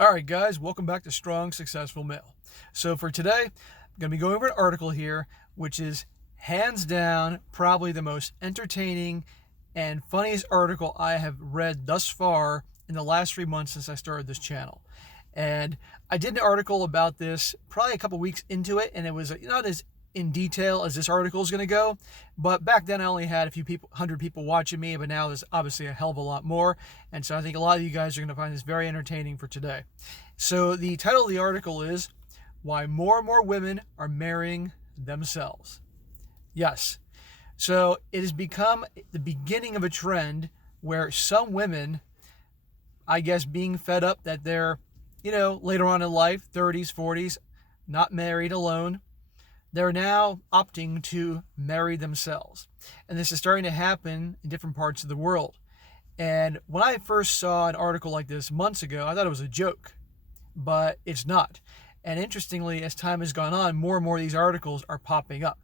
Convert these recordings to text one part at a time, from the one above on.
All right, guys, welcome back to Strong Successful Male. So for today, I'm going to be going over an article here, which is hands down probably the most entertaining and funniest article I have read thus far in the last 3 months since I started this channel. And I did an article about this probably a couple weeks into it, and it was not as in detail as this article is going to go. But back then I only had a few people, 100 people watching me, but now there's obviously a hell of a lot more. And so I think a lot of you guys are going to find this very entertaining for today. So the title of the article is Why More and More Women Are Marrying Themselves. Yes. So it has become the beginning of a trend where some women, I guess, being fed up that they're, later on in life, 30s, 40s, not married, alone, they're now opting to marry themselves. And this is starting to happen in different parts of the world. And when I first saw an article like this months ago, I thought it was a joke, but it's not. And interestingly, as time has gone on, more and more of these articles are popping up.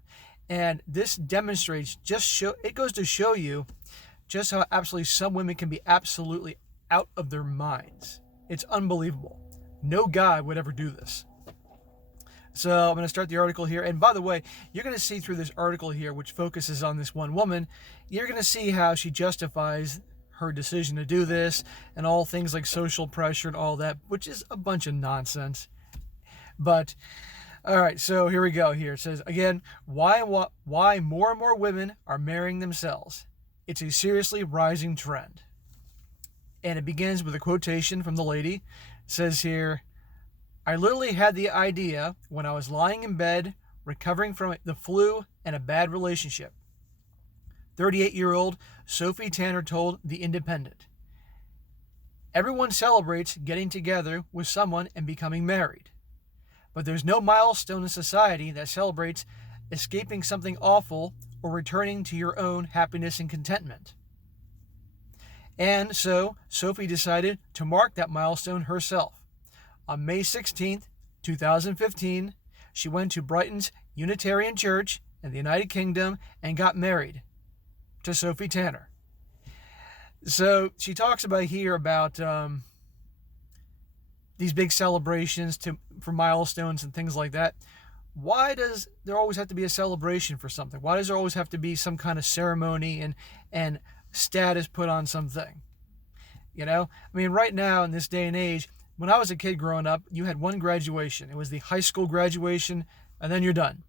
And this demonstrates, it goes to show you just how absolutely some women can be absolutely out of their minds. It's unbelievable. No guy would ever do this. So I'm going to start the article here. And by the way, you're going to see through this article here, which focuses on this one woman, you're going to see how she justifies her decision to do this and all things like social pressure and all that, which is a bunch of nonsense. But, all right, so here we go here. It says, again, why more and more women are marrying themselves. It's a seriously rising trend. And it begins with a quotation from the lady. It says here, I literally had the idea when I was lying in bed, recovering from the flu and a bad relationship. 38-year-old Sophie Tanner told The Independent. Everyone celebrates getting together with someone and becoming married. But there's no milestone in society that celebrates escaping something awful or returning to your own happiness and contentment. And so Sophie decided to mark that milestone herself. On May 16th, 2015, she went to Brighton's Unitarian Church in the United Kingdom and got married to Sophie Tanner. So she talks about these big celebrations for milestones and things like that. Why does there always have to be a celebration for something? Why does there always have to be some kind of ceremony and status put on something? Right now in this day and age, when I was a kid growing up, you had one graduation. It was the high school graduation, and then you're done.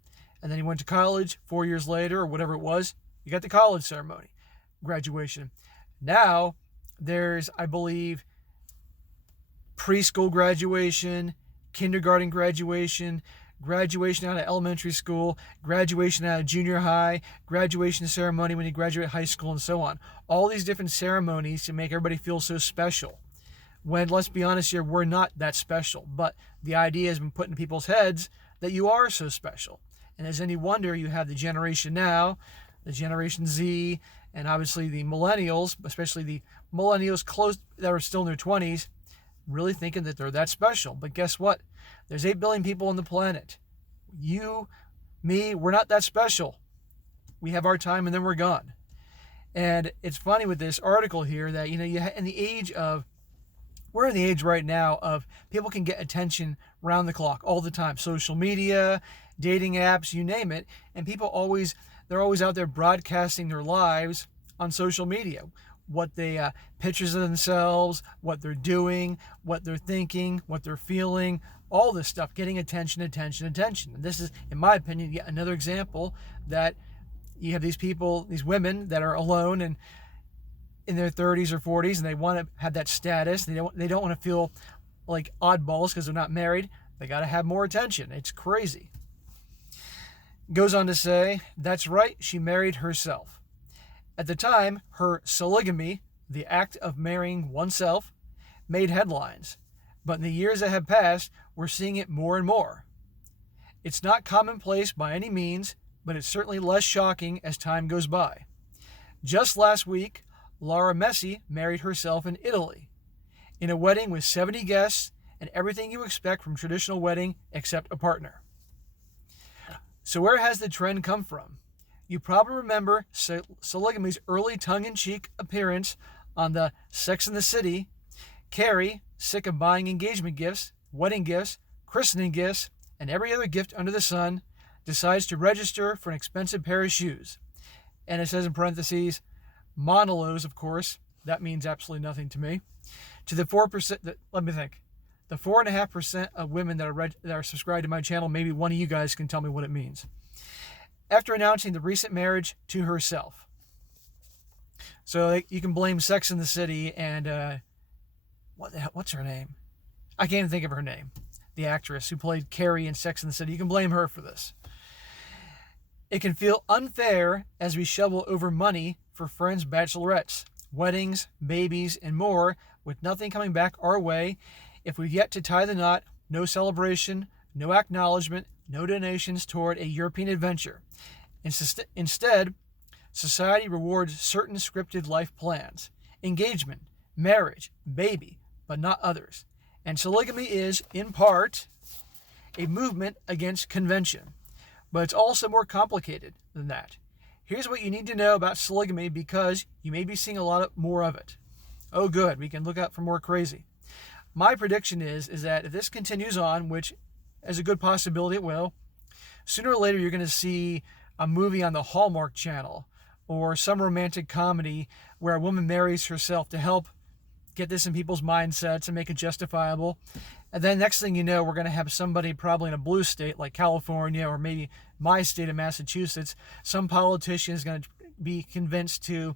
And then you went to college 4 years later, or whatever it was. You got the college ceremony, graduation. Now, there's, I believe, preschool graduation, kindergarten graduation, graduation out of elementary school, graduation out of junior high, graduation ceremony when you graduate high school, and so on. All these different ceremonies to make everybody feel so special. When, let's be honest here, we're not that special. But the idea has been put in people's heads that you are so special. And as any wonder, you have the generation now, the Generation Z, and obviously the millennials, especially the millennials that are still in their 20s, really thinking that they're that special. But guess what? There's 8 billion people on the planet. You, me, we're not that special. We have our time and then we're gone. And it's funny with this article here that, we're in the age right now of people can get attention round the clock all the time. Social media, dating apps, you name it. And they're always out there broadcasting their lives on social media. What pictures of themselves, what they're doing, what they're thinking, what they're feeling, all this stuff, getting attention. And this is, in my opinion, yet another example that you have these people, these women that are alone and in their 30s or 40s, and they want to have that status. They don't want to feel like oddballs because they're not married. They got to have more attention. It's crazy. Goes on to say, that's right, she married herself. At the time, her soligamy, the act of marrying oneself, made headlines. But in the years that have passed, we're seeing it more and more. It's not commonplace by any means, but it's certainly less shocking as time goes by. Just last week, Laura Messi married herself in Italy, in a wedding with 70 guests and everything you expect from traditional wedding except a partner. So where has the trend come from? You probably remember Soligamy's early tongue-in-cheek appearance on the Sex and the City, Carrie, sick of buying engagement gifts, wedding gifts, christening gifts, and every other gift under the sun, decides to register for an expensive pair of shoes. And it says in parentheses, monolos, of course. That means absolutely nothing to me. To the 4%, let me think. The 4.5% of women that are subscribed to my channel, maybe one of you guys can tell me what it means. After announcing the recent marriage to herself. So you can blame Sex and the City and what's her name? I can't even think of her name. The actress who played Carrie in Sex and the City. You can blame her for this. It can feel unfair as we shovel over money for friends' bachelorettes, weddings, babies, and more, with nothing coming back our way. If we've yet to tie the knot, no celebration, no acknowledgement, no donations toward a European adventure. Instead, society rewards certain scripted life plans, engagement, marriage, baby, but not others. And polygamy is, in part, a movement against convention. But it's also more complicated than that. Here's what you need to know about polygamy because you may be seeing a lot more of it. Oh good, we can look out for more crazy. My prediction is that if this continues on, which is a good possibility it will, sooner or later you're going to see a movie on the Hallmark Channel or some romantic comedy where a woman marries herself to help get this in people's mindsets and make it justifiable. And then next thing you know, we're going to have somebody probably in a blue state like California or maybe my state of Massachusetts, some politician is going to be convinced to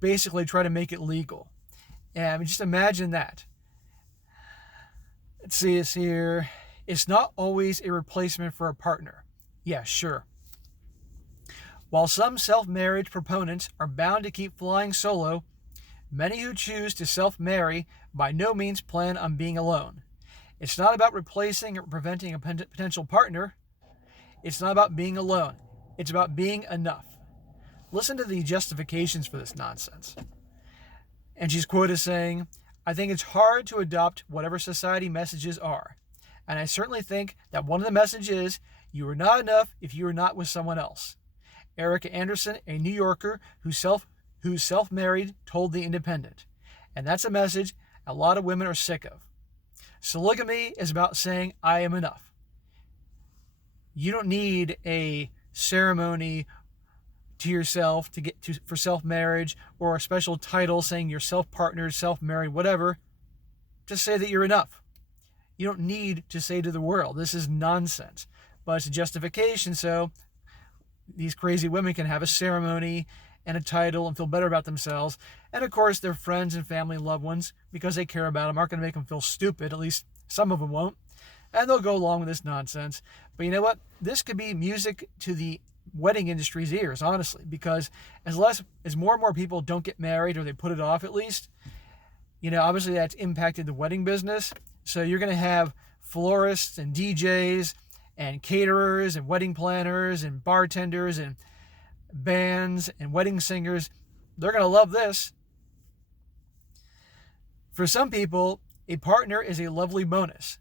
basically try to make it legal. And just imagine that. Let's see this here. It's not always a replacement for a partner. Yeah, sure. While some self-marriage proponents are bound to keep flying solo, many who choose to self-marry by no means plan on being alone. It's not about replacing or preventing a potential partner. It's not about being alone. It's about being enough. Listen to the justifications for this nonsense. And she's quoted as saying, I think it's hard to adopt whatever society messages are. And I certainly think that one of the messages is, you are not enough if you are not with someone else. Erica Anderson, a New Yorker who's self-married, told The Independent. And that's a message a lot of women are sick of. Polygamy is about saying, I am enough. You don't need a ceremony to yourself for self-marriage or a special title saying you're self-partnered, self-married, whatever. Just say that you're enough. You don't need to say to the world, this is nonsense. But it's a justification so these crazy women can have a ceremony and a title and feel better about themselves. And of course, their friends and family and loved ones, because they care about them, aren't going to make them feel stupid. At least some of them won't. And they'll go along with this nonsense. But you know what? This could be music to the wedding industry's ears, honestly, because as more and more people don't get married or they put it off at least, obviously that's impacted the wedding business. So you're going to have florists and DJs and caterers and wedding planners and bartenders and bands and wedding singers. They're going to love this. For some people, a partner is a lovely bonus,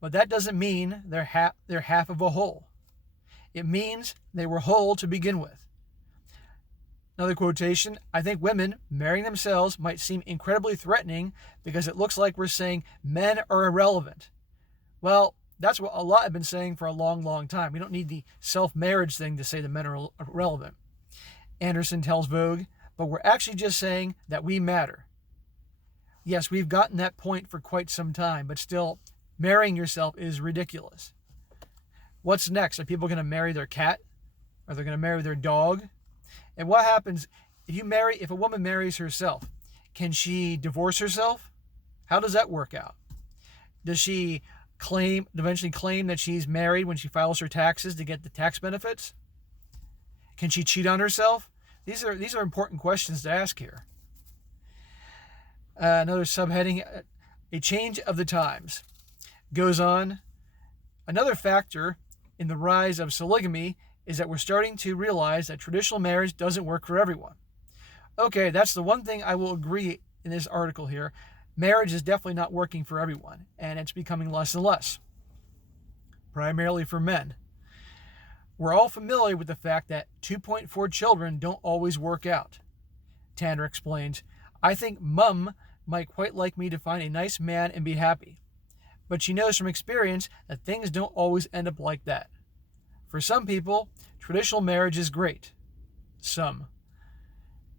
but that doesn't mean they're half of a whole. It means they were whole to begin with. Another quotation, I think women marrying themselves might seem incredibly threatening because it looks like we're saying men are irrelevant. Well, that's what a lot have been saying for a long, long time. We don't need the self-marriage thing to say the men are irrelevant. Anderson tells Vogue, but we're actually just saying that we matter. Yes, we've gotten that point for quite some time, but still, marrying yourself is ridiculous. What's next? Are people going to marry their cat? Are they going to marry their dog? And what happens if a woman marries herself? Can she divorce herself? How does that work out? Does she eventually claim that she's married when she files her taxes to get the tax benefits? Can she cheat on herself? These are important questions to ask here. Another subheading, a change of the times. Goes on, another factor in the rise of polygamy is that we're starting to realize that traditional marriage doesn't work for everyone. Okay, that's the one thing I will agree in this article here. Marriage is definitely not working for everyone, and it's becoming less and less, primarily for men. We're all familiar with the fact that 2.4 children don't always work out. Tanner explains, I think mum might quite like me to find a nice man and be happy. But she knows from experience that things don't always end up like that. For some people, traditional marriage is great. Some.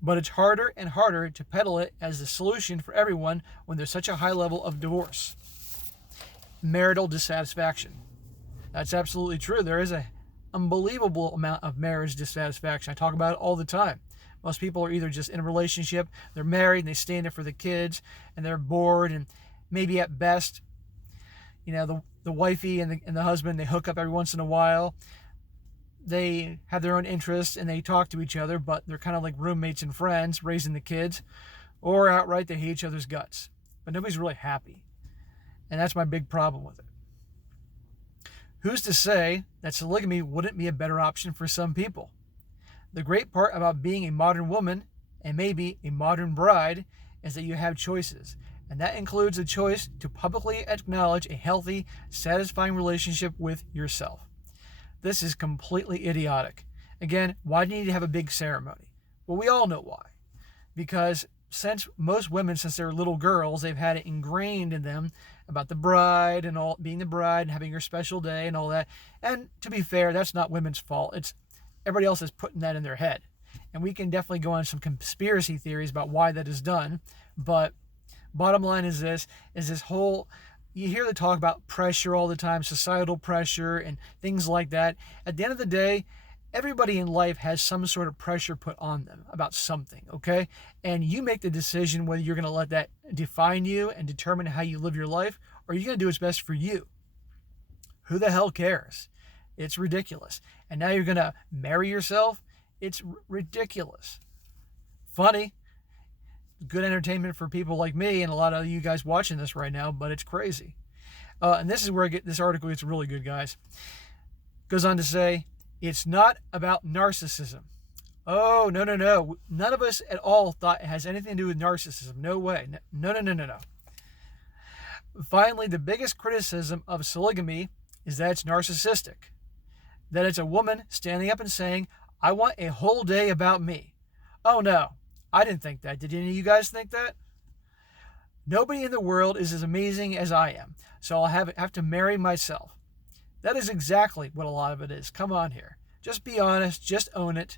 But it's harder and harder to peddle it as the solution for everyone when there's such a high level of divorce. Marital dissatisfaction. That's absolutely true. There is an unbelievable amount of marriage dissatisfaction. I talk about it all the time. Most people are either just in a relationship, they're married, and they stay in it for the kids, and they're bored, and maybe at best, the wifey and the husband, they hook up every once in a while. They have their own interests, and they talk to each other, but they're kind of like roommates and friends raising the kids, or outright they hate each other's guts. But nobody's really happy. And that's my big problem with it. Who's to say that polygamy wouldn't be a better option for some people? The great part about being a modern woman, and maybe a modern bride, is that you have choices. And that includes a choice to publicly acknowledge a healthy, satisfying relationship with yourself. This is completely idiotic. Again, why do you need to have a big ceremony? Well, we all know why. Because since most women, since they're little girls, they've had it ingrained in them about the bride and all, being the bride and having your special day and all that. And to be fair, that's not women's fault. It's everybody else is putting that in their head. And we can definitely go on some conspiracy theories about why that is done. But bottom line is this whole, you hear the talk about pressure all the time, societal pressure and things like that. At the end of the day, everybody in life has some sort of pressure put on them about something, okay? And you make the decision whether you're going to let that define you and determine how you live your life, or you're going to do what's best for you. Who the hell cares? It's ridiculous. And now you're going to marry yourself? It's ridiculous. Funny. Good entertainment for people like me and a lot of you guys watching this right now, but it's crazy. And this is where this article gets really good, guys. Goes on to say, it's not about narcissism. Oh, no. None of us at all thought it has anything to do with narcissism. No way. No. Finally, the biggest criticism of polygamy is that it's narcissistic. That it's a woman standing up and saying, I want a whole day about me. Oh, no. I didn't think that. Did any of you guys think that? Nobody in the world is as amazing as I am, so I'll have to marry myself. That is exactly what a lot of it is. Come on here. Just be honest. Just own it.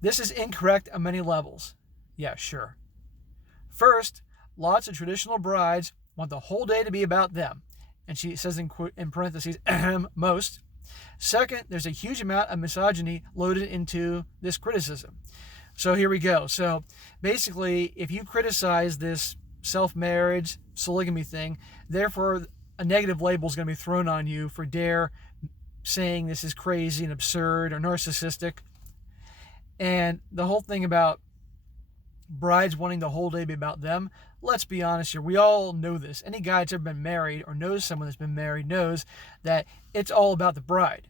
This is incorrect on many levels. Yeah, sure. First, lots of traditional brides want the whole day to be about them. And she says in parentheses, most. Second, there's a huge amount of misogyny loaded into this criticism. So here we go. So basically, if you criticize this self-marriage, polygamy thing, therefore a negative label is going to be thrown on you for saying this is crazy and absurd or narcissistic. And the whole thing about brides wanting the whole day be about them, let's be honest here, we all know this. Any guy that's ever been married or knows someone that's been married knows that it's all about the bride.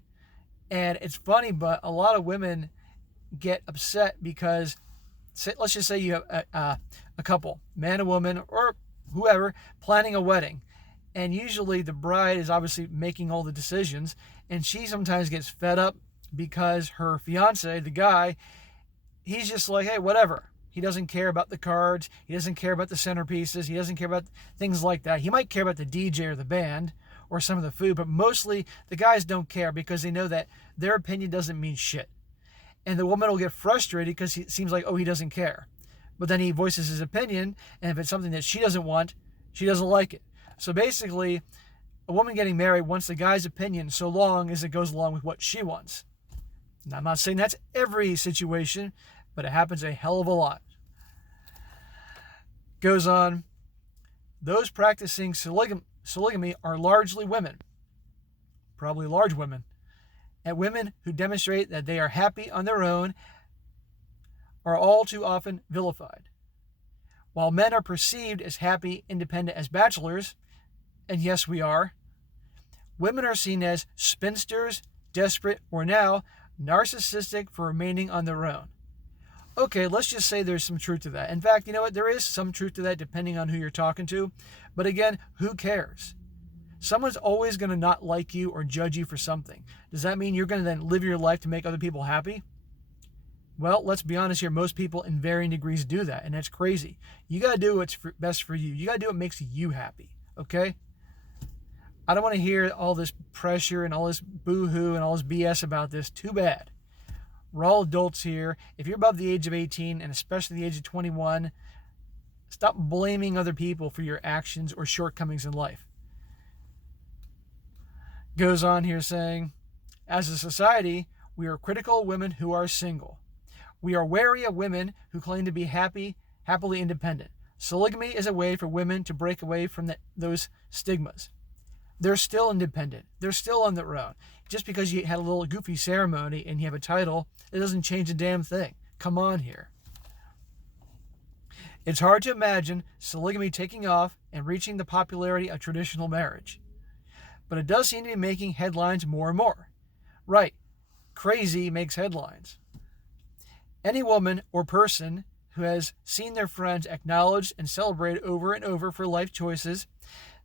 And it's funny, but a lot of women get upset because, let's just say you have a couple, man and woman, or whoever, planning a wedding. And usually the bride is obviously making all the decisions, and she sometimes gets fed up because her fiance, the guy, he's just like, hey, whatever. He doesn't care about the cards. He doesn't care about the centerpieces. He doesn't care about things like that. He might care about the DJ or the band or some of the food, but mostly the guys don't care because they know that their opinion doesn't mean shit. And the woman will get frustrated because it seems like, oh, he doesn't care. But then he voices his opinion, and if it's something that she doesn't want, she doesn't like it. So basically, a woman getting married wants the guy's opinion so long as it goes along with what she wants. And I'm not saying that's every situation, but it happens a hell of a lot. Goes on, those practicing polygamy are largely women, probably large women, and women who demonstrate that they are happy on their own are all too often vilified. While men are perceived as happy, independent as bachelors, and yes, we are, women are seen as spinsters, desperate, or now narcissistic for remaining on their own. Okay, let's just say there's some truth to that. In fact, you know what? There is some truth to that depending on who you're talking to. But again, who cares? Someone's always going to not like you or judge you for something. Does that mean you're going to then live your life to make other people happy? Well, let's be honest here. Most people in varying degrees do that, and that's crazy. You got to do what's best for you. You got to do what makes you happy, okay? I don't want to hear all this pressure and all this boo-hoo and all this BS about this. Too bad. We're all adults here. If you're above the age of 18, and especially the age of 21, stop blaming other people for your actions or shortcomings in life. Goes on here saying, as a society, we are critical of women who are single. We are wary of women who claim to be happily independent. Polygamy is a way for women to break away from those stigmas. They're still independent. They're still on their own. Just because you had a little goofy ceremony and you have a title, it doesn't change a damn thing. Come on here. It's hard to imagine polygamy taking off and reaching the popularity of traditional marriage. But it does seem to be making headlines more and more. Right. Crazy makes headlines. Any woman or person who has seen their friends acknowledged and celebrated over and over for life choices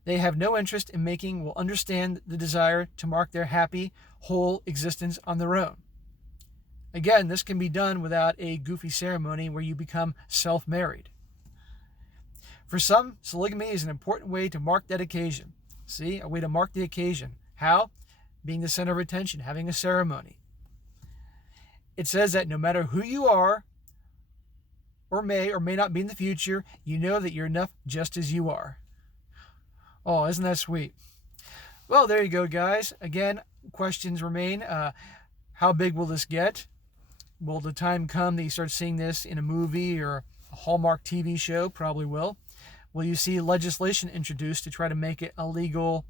they have no interest in making will understand the desire to mark their happy, whole existence on their own. Again, this can be done without a goofy ceremony where you become self-married. For some, polygamy is an important way to mark that occasion. See, a way to mark the occasion. How? Being the center of attention, having a ceremony. It says that no matter who you are, or may not be in the future, you know that you're enough just as you are. Oh, isn't that sweet? Well, there you go, guys. Again, questions remain. How big will this get? Will the time come that you start seeing this in a movie or a Hallmark TV show? Probably will. Will you see legislation introduced to try to make it a legal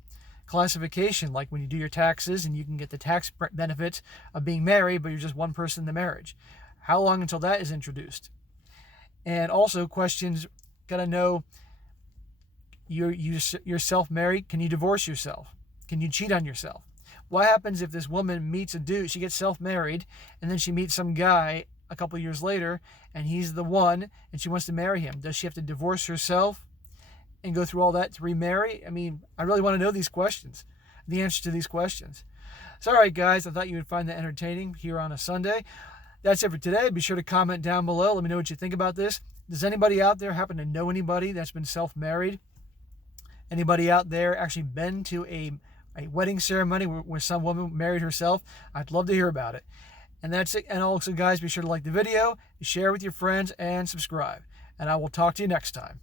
classification, like when you do your taxes and you can get the tax benefits of being married, but you're just one person in the marriage? How long until that is introduced? And also questions, got to know, you're self-married. Can you divorce yourself? Can you cheat on yourself? What happens if this woman meets a dude, she gets self-married, and then she meets some guy a couple years later, and he's the one, and she wants to marry him? Does she have to divorce herself and go through all that to remarry? I mean, I really want to know these questions, the answer to these questions. So, all right, guys, I thought you would find that entertaining here on a Sunday. That's it for today. Be sure to comment down below. Let me know what you think about this. Does anybody out there happen to know anybody that's been self-married? Anybody out there actually been to a wedding ceremony where some woman married herself? I'd love to hear about it. And that's it. And also, guys, be sure to like the video, share with your friends, and subscribe. And I will talk to you next time.